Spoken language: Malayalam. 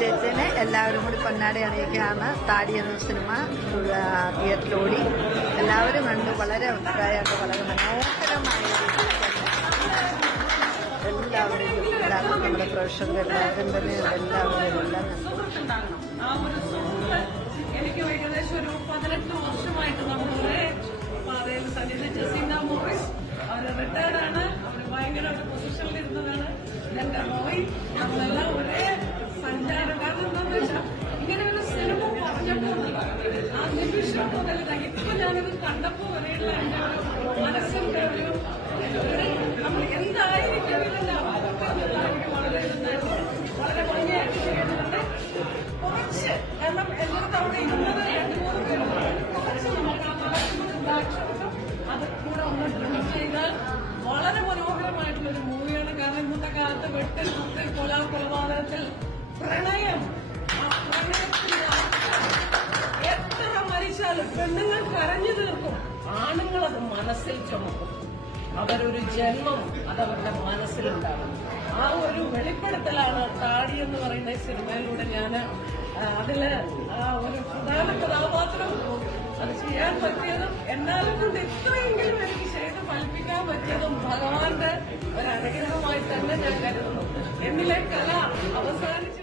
ചേച്ചീനെ എല്ലാവരും കൂടി പൊന്നാടി അണിയിക്കുകയാണ്. താടി എന്ന സിനിമ തിയേറ്ററിലോടി. എല്ലാവരും കണ്ടു. വളരെ അഭിപ്രായമായിട്ട് വളരെ മനോഹരമായ എല്ലാവരും നമ്മുടെ പ്രേക്ഷകർ എല്ലാവരും തന്നെ എല്ലാവരും എല്ലാം എനിക്ക് ഏകദേശം ഒരു 18 വർഷമായിട്ട് നമ്മളൊരേ പാതയിൽ സഞ്ചരിച്ച സീന മോറിസ് അവര് റിട്ടയർഡാണ്. അവര് ഭയങ്കര ഒരു പൊസിഷനിലിരുന്നതാണ്. എന്റെ റോയ് നമ്മളെല്ലാം ഒരേ സഞ്ചാരം. കാരണം എന്താണെന്ന് വെച്ചാൽ ഇങ്ങനെ ഒരു സിനിമ പറഞ്ഞപ്പോൾ ആ നിമിഷം മുതൽ ഇപ്പൊ ഞാനത് കണ്ടപ്പോൾ വരെയുള്ള എന്റെ ഒരു മനസ്സിന്റെ ഒരു നമ്മൾ എന്തായിരിക്കുന്നില്ല വളരെ ഭംഗിയായിട്ട് ചെയ്യുന്നുണ്ട്. കുറച്ച് കാരണം എല്ലാ തവണ ഇരുന്നത് 2-3 പേരുണ്ട്. കുറച്ച് നമുക്ക് അത് കൂടെ ഒന്ന് ഡ്രിം ചെയ്താൽ വളരെ മനോഹരമായിട്ടുള്ളൊരു മൂവിയാണ്. കാരണം ഇന്നത്തെ കാലത്ത് വെട്ടൽ കുത്തൽ കൊലപാതകത്തിൽ പ്രണയം, ആ പ്രണയത്തിൽ എത്ര മരിച്ചാലും പെണ്ണുങ്ങൾ കരഞ്ഞു തീർക്കും, ആണുങ്ങളത് മനസ്സിൽ ചുമക്കും. അവരൊരു ജന്മം അതവരുടെ മനസ്സിലുണ്ടാകും. ആ ഒരു വെളിപ്പെടുത്തലാണ് താടി എന്ന് പറയുന്ന സിനിമയിലൂടെ ഞാൻ അതില് ഒരു പ്രധാന കഥാപാത്രം അത് ചെയ്യാൻ പറ്റിയതും എന്നാലും കൊണ്ട് ഇത്രയെങ്കിലും എനിക്ക് ചെയ്ത് ഫലിപ്പിക്കാൻ പറ്റിയതും ഭഗവാന്റെ ഒരു അനുഗ്രഹമായി തന്നെ ഞാൻ കരുതുന്നു. എന്നിലെ കല അവസാനിച്ചു.